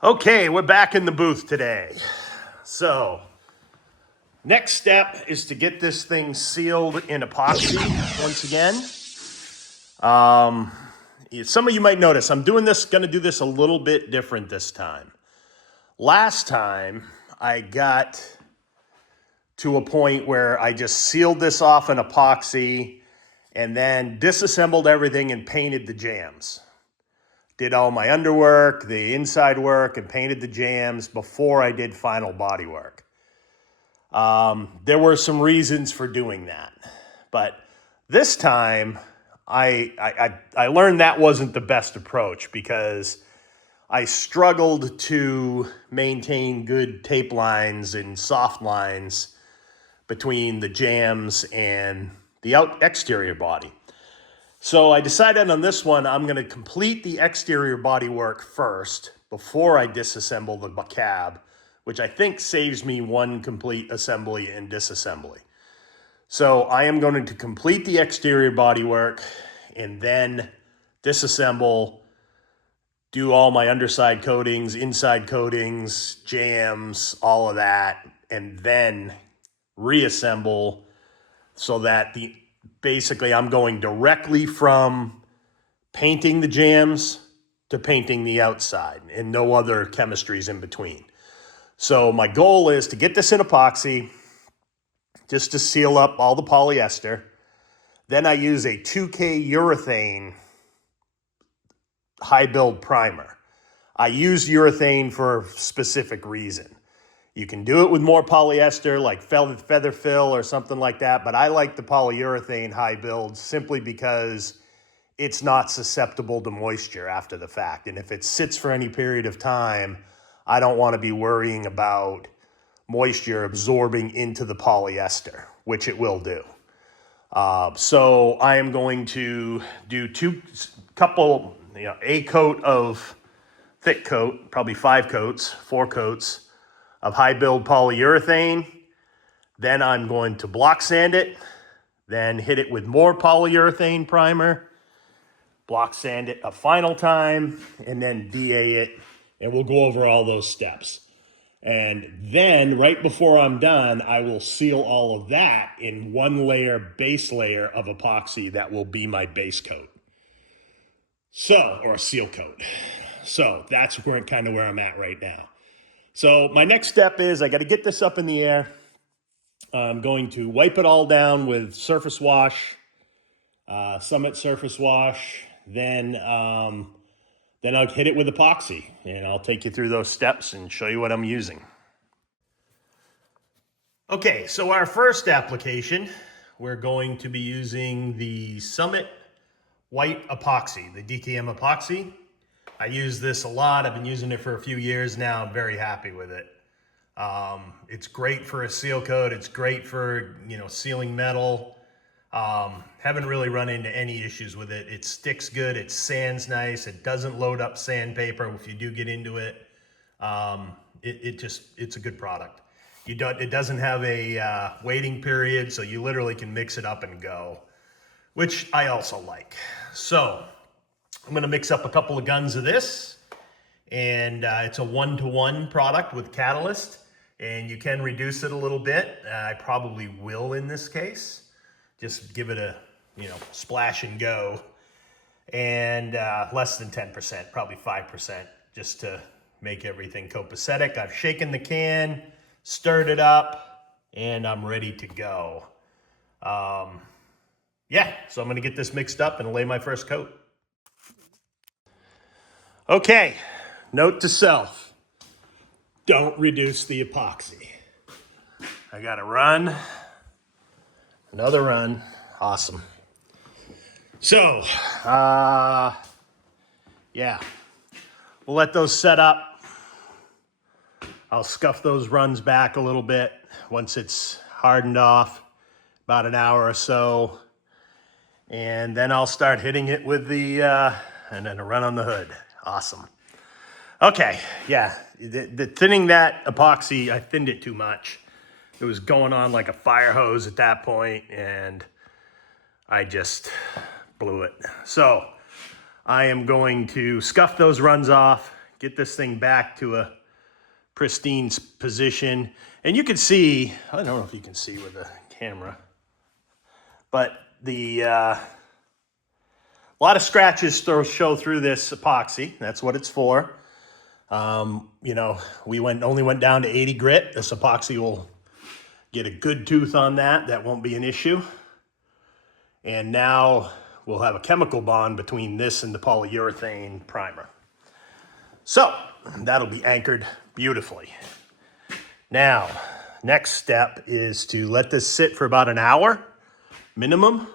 Okay, we're back in the booth today. So, next step is to get this thing sealed in epoxy once again. Some of you might notice I'm going to do this a little bit different this time. Last time, I got to a point where I just sealed this off in epoxy and then disassembled everything and painted the jams. Did all my underwork, the inside work, and painted the jams before I did final bodywork. There were some reasons for doing that. But this time, I learned that wasn't the best approach because I struggled to maintain good tape lines and soft lines between the jams and the exterior body. So I decided on this one, I'm going to complete the exterior body work first before I disassemble the cab, which I think saves me one complete assembly and disassembly. So I am going to complete the exterior body work and then disassemble, do all my underside coatings, inside coatings, jams, all of that, and then reassemble so that basically I'm going directly from painting the jams to painting the outside and no other chemistries in between. So my goal is to get this in epoxy just to seal up all the polyester. Then I use a 2K urethane high build primer. I use urethane for a specific reason. You can do it with more polyester like feather fill or something like that, but I like the polyurethane high build simply because it's not susceptible to moisture after the fact. And if it sits for any period of time, I don't want to be worrying about moisture absorbing into the polyester, which it will do. So I am going to do a coat of thick coat, probably 4 coats of high build polyurethane. Then I'm going to block sand it, then hit it with more polyurethane primer, block sand it a final time, and then DA it, and we'll go over all those steps. And then right before I'm done, I will seal all of that in one base layer of epoxy that will be my base coat. Or a seal coat. So that's kind of where I'm at right now. So my next step is I got to get this up in the air. I'm going to wipe it all down with surface wash, Summit surface wash. Then I'll hit it with epoxy, and I'll take you through those steps and show you what I'm using. Okay, so our first application, we're going to be using the Summit white epoxy, the DTM epoxy. I use this a lot. I've been using it for a few years now. I'm very happy with it. It's great for a seal coat. It's great for, sealing metal. Haven't really run into any issues with it. It sticks good. It sands nice. It doesn't load up sandpaper if you do get into it. It's a good product. It doesn't have a waiting period, so you literally can mix it up and go, which I also like. So I'm going to mix up a couple of guns of this, and it's a 1-to-1 product with catalyst, and you can reduce it a little bit. I probably will in this case. Just give it a, splash and go, and less than 10%, probably 5%, just to make everything copacetic. I've shaken the can, stirred it up, and I'm ready to go. So I'm going to get this mixed up and lay my first coat. Okay, note to self, don't reduce the epoxy. I got to run, another run, awesome. So, we'll let those set up. I'll scuff those runs back a little bit once it's hardened off, about an hour or so. And then I'll start hitting it with and then a run on the hood. Awesome. Okay, the thinning that epoxy, I thinned it too much. It was going on like a fire hose at that point, and I just blew it. So I am going to scuff those runs off, get this thing back to a pristine position. And you can see, I don't know if you can see with the camera, but a lot of scratches show through this epoxy. That's what it's for. You know, we only went down to 80 grit. This epoxy will get a good tooth on that. That won't be an issue. And now we'll have a chemical bond between this and the polyurethane primer. So that'll be anchored beautifully. Now, next step is to let this sit for about an hour minimum.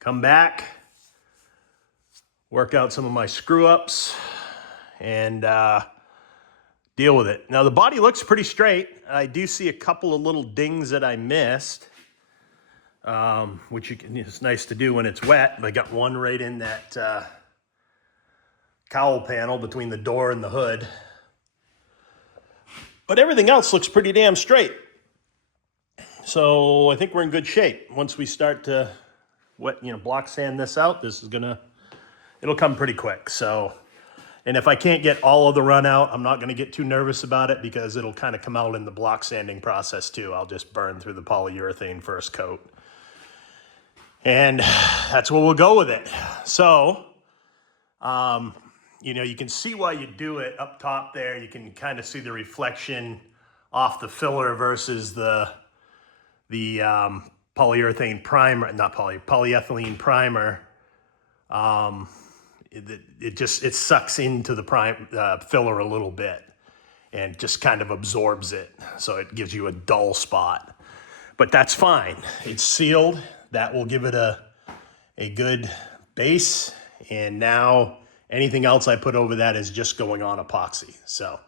Come back, work out some of my screw ups, and deal with it. Now the body looks pretty straight. I do see a couple of little dings that I missed, which it's nice to do when it's wet. I got one right in that cowl panel between the door and the hood. But everything else looks pretty damn straight. So I think we're in good shape. Once we start to block sand this out, it'll come pretty quick. So, and if I can't get all of the run out, I'm not gonna get too nervous about it because it'll kind of come out in the block sanding process too. I'll just burn through the polyurethane first coat. And that's where we'll go with it. So, you can see why you do it up top there. You can kind of see the reflection off the filler versus the polyurethane primer, polyethylene primer. It sucks into the filler a little bit and just kind of absorbs it. So it gives you a dull spot, but that's fine. It's sealed. That will give it a good base. And now anything else I put over that is just going on epoxy. So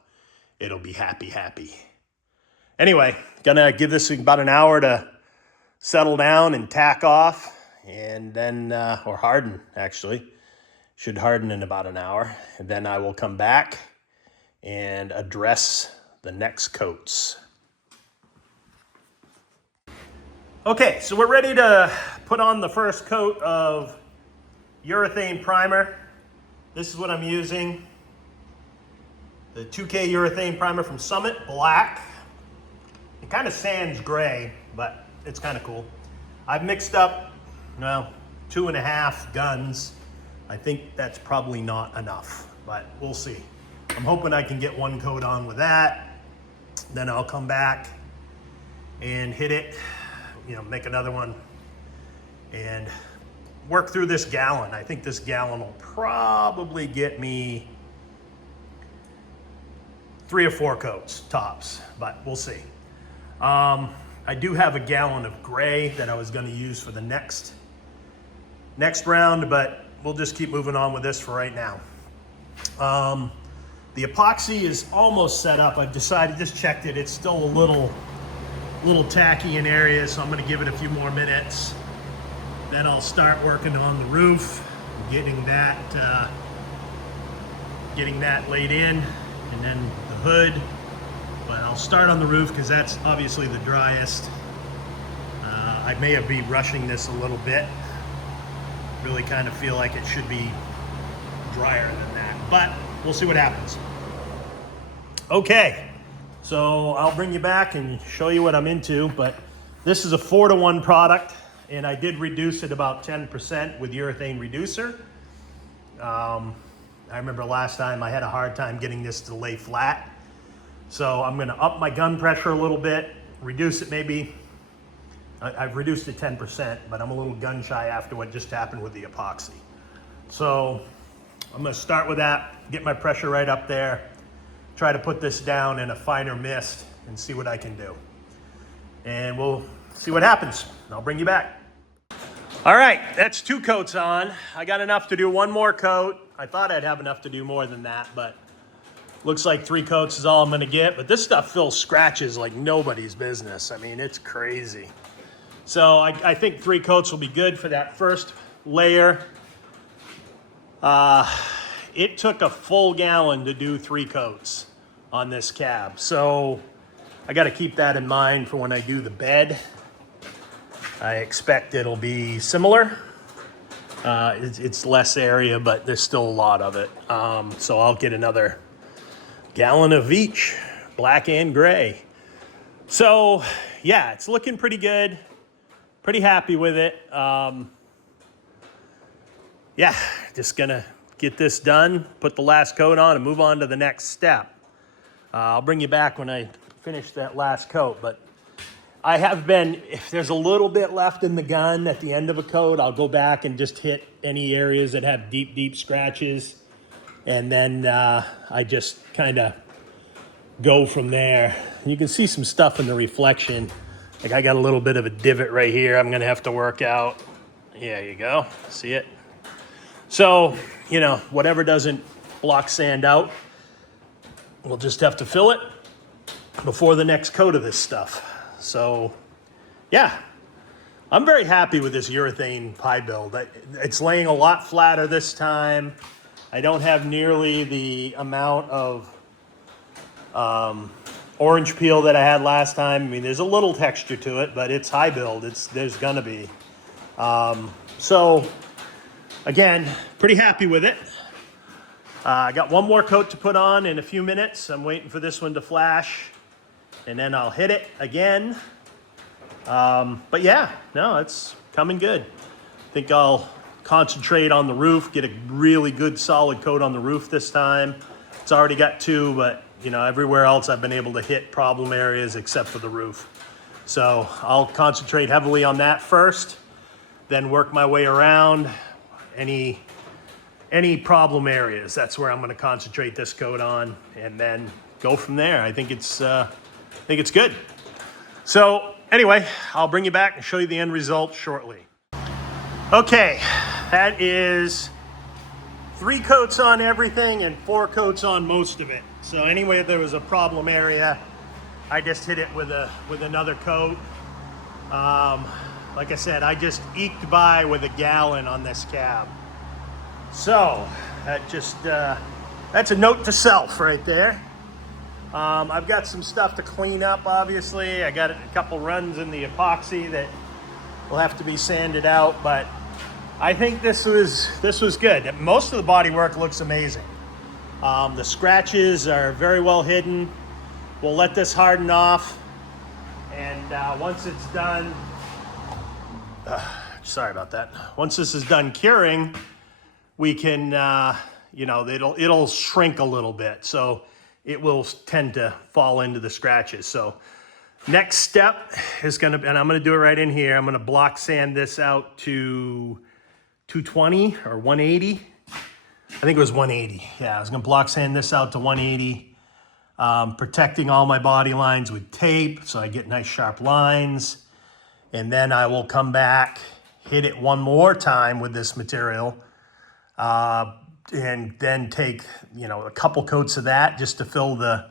it'll be happy. Anyway, gonna give this about an hour to settle down and tack off, and then, or harden actually. Should harden in about an hour. And then I will come back and address the next coats. Okay, so we're ready to put on the first coat of urethane primer. This is what I'm using. The 2K urethane primer from Summit, black. It kind of sands gray, but it's kind of cool. I've mixed up, 2.5 guns. I think that's probably not enough, but we'll see. I'm hoping I can get one coat on with that. Then I'll come back and hit it, make another one and work through this gallon. I think this gallon will probably get me 3 or 4 coats tops, but we'll see. I do have a gallon of gray that I was going to use for the next round, but we'll just keep moving on with this for right now. The epoxy is almost set up. I've decided, just checked it. It's still a little tacky in areas, so I'm going to give it a few more minutes. Then I'll start working on the roof, getting that laid in, and then the hood. But I'll start on the roof because that's obviously the driest. I may be rushing this a little bit. Really kind of feel like it should be drier than that, but we'll see what happens. Okay, so I'll bring you back and show you what I'm into, but this is a 4-to-1 product, and I did reduce it about 10% with urethane reducer. I remember last time I had a hard time getting this to lay flat. So I'm gonna up my gun pressure a little bit, reduce it maybe. I've reduced it 10%, but I'm a little gun shy after what just happened with the epoxy. So I'm gonna start with that, get my pressure right up there, try to put this down in a finer mist and see what I can do. And we'll see what happens. I'll bring you back. All right, that's 2 coats on. I got enough to do 1 more coat. I thought I'd have enough to do more than that, but looks like 3 coats is all I'm gonna get. But this stuff fills scratches like nobody's business. I mean, it's crazy. So I think 3 coats will be good for that first layer. It took a full gallon to do 3 coats on this cab. So I got to keep that in mind for when I do the bed. I expect it'll be similar. It's less area, but there's still a lot of it. So I'll get another Gallon of each, black and gray. So yeah, it's looking pretty good. Pretty happy with it. Yeah, just gonna get this done, put the last coat on, and move on to the next step. I'll bring you back when I finish that last coat, but I have been, if there's a little bit left in the gun at the end of a coat, I'll go back and just hit any areas that have deep, deep scratches. And then I just kind of go from there. You can see some stuff in the reflection. Like I got a little bit of a divot right here I'm gonna have to work out. Yeah, you go, see it? So, you know, whatever doesn't block sand out, we'll just have to fill it before the next coat of this stuff. So, yeah, I'm very happy with this urethane pie build. It's laying a lot flatter this time. I don't have nearly the amount of orange peel that I had last time. I mean, there's a little texture to it, but it's high build. There's gonna be. So, again, pretty happy with it. I got one more coat to put on in a few minutes. I'm waiting for this one to flash, and then I'll hit it again. But yeah, no, it's coming good. I think I'll concentrate on the roof, get a really good solid coat on the roof this time. It's already got two, but you know, everywhere else I've been able to hit problem areas except for the roof. So I'll concentrate heavily on that first, then work my way around any problem areas. That's where I'm going to concentrate this coat on, and then go from there. I think it's good. So anyway, I'll bring you back and show you the end result shortly. Okay, that is 3 coats on everything and 4 coats on most of it. So anyway, if there was a problem area, I just hit it with another coat. Like I said, I just eked by with a gallon on this cab. So that's a note to self right there. I've got some stuff to clean up, obviously. I got a couple runs in the epoxy that will have to be sanded out, but I think this was good. Most of the bodywork looks amazing. The scratches are very well hidden. We'll let this harden off, and once it's done, sorry about that. Once this is done curing, we can, you know, it'll shrink a little bit, so it will tend to fall into the scratches. So next step is gonna, and I'm gonna do it right in here. I'm gonna block sand this out to 220 or 180. I think it was 180. Yeah, I was gonna block sand this out to 180, protecting all my body lines with tape so I get nice sharp lines. And then I will come back, hit it one more time with this material, and then take, you know, a couple coats of that just to fill the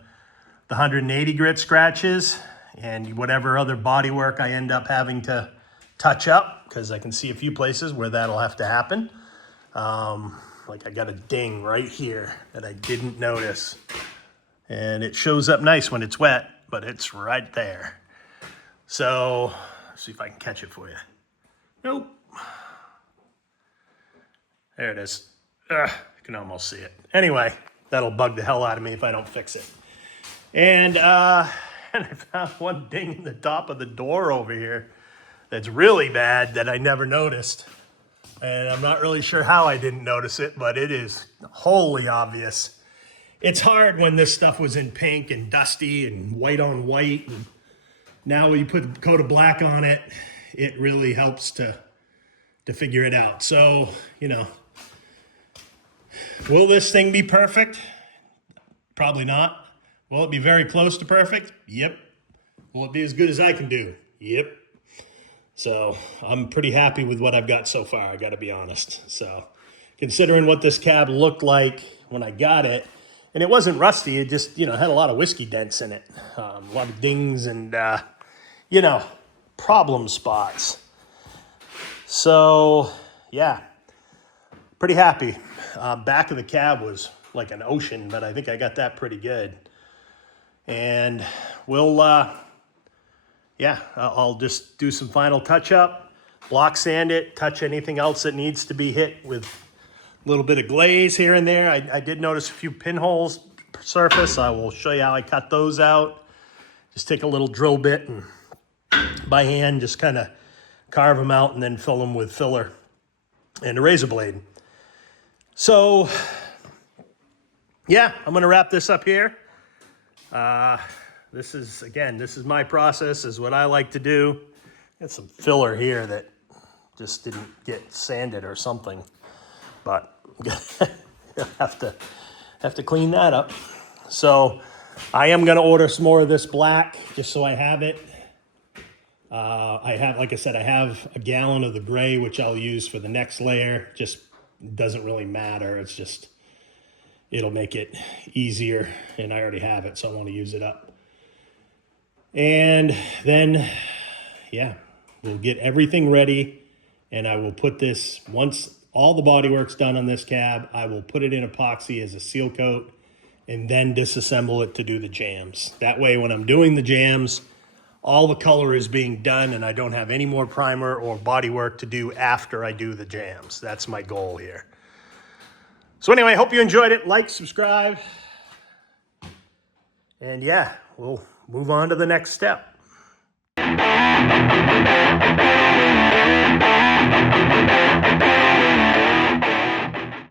180 grit scratches and whatever other bodywork I end up having to touch up, because I can see a few places where that'll have to happen. Like I got a ding right here that I didn't notice, and it shows up nice when it's wet, but it's right there. So let's see if I can catch it for you. Nope. There it is. I can almost see it. Anyway, that'll bug the hell out of me if I don't fix it. And I found one ding in the top of the door over here that's really bad that I never noticed. And I'm not really sure how I didn't notice it, but it is wholly obvious. It's hard when this stuff was in pink and dusty and white on white. And now when you put a coat of black on it, it really helps to figure it out. So, you know, will this thing be perfect? Probably not. Will it be very close to perfect? Yep. Will it be as good as I can do? Yep. So I'm pretty happy with what I've got so far, I gotta be honest. So considering what this cab looked like when I got it, and it wasn't rusty, it just, you know, had a lot of whiskey dents in it. A lot of dings and, you know, problem spots. So yeah, pretty happy. Back of the cab was like an ocean, but I think I got that pretty good. And we'll, yeah, I'll just do some final touch up, block sand it, touch anything else that needs to be hit with a little bit of glaze here and there. I did notice a few pinholes surface. I will show you how I cut those out. Just take a little drill bit and by hand just kind of carve them out and then fill them with filler and a razor blade. So yeah, I'm going to wrap this up here. This is my process, is what I like to do. Got some filler here that just didn't get sanded or something, but have to clean that up. So I am going to order some more of this black just so I have it. Like I said, I have a gallon of the gray, which I'll use for the next layer. Just doesn't really matter. It's just, it'll make it easier, and I already have it, so I want to use it up. And then, yeah, we'll get everything ready, and I will put this, once all the bodywork's done on this cab, I will put it in epoxy as a seal coat and then disassemble it to do the jams. That way, when I'm doing the jams, all the color is being done and I don't have any more primer or bodywork to do after I do the jams. That's my goal here. So anyway, I hope you enjoyed it. Like, subscribe. And yeah, we'll move on to the next step.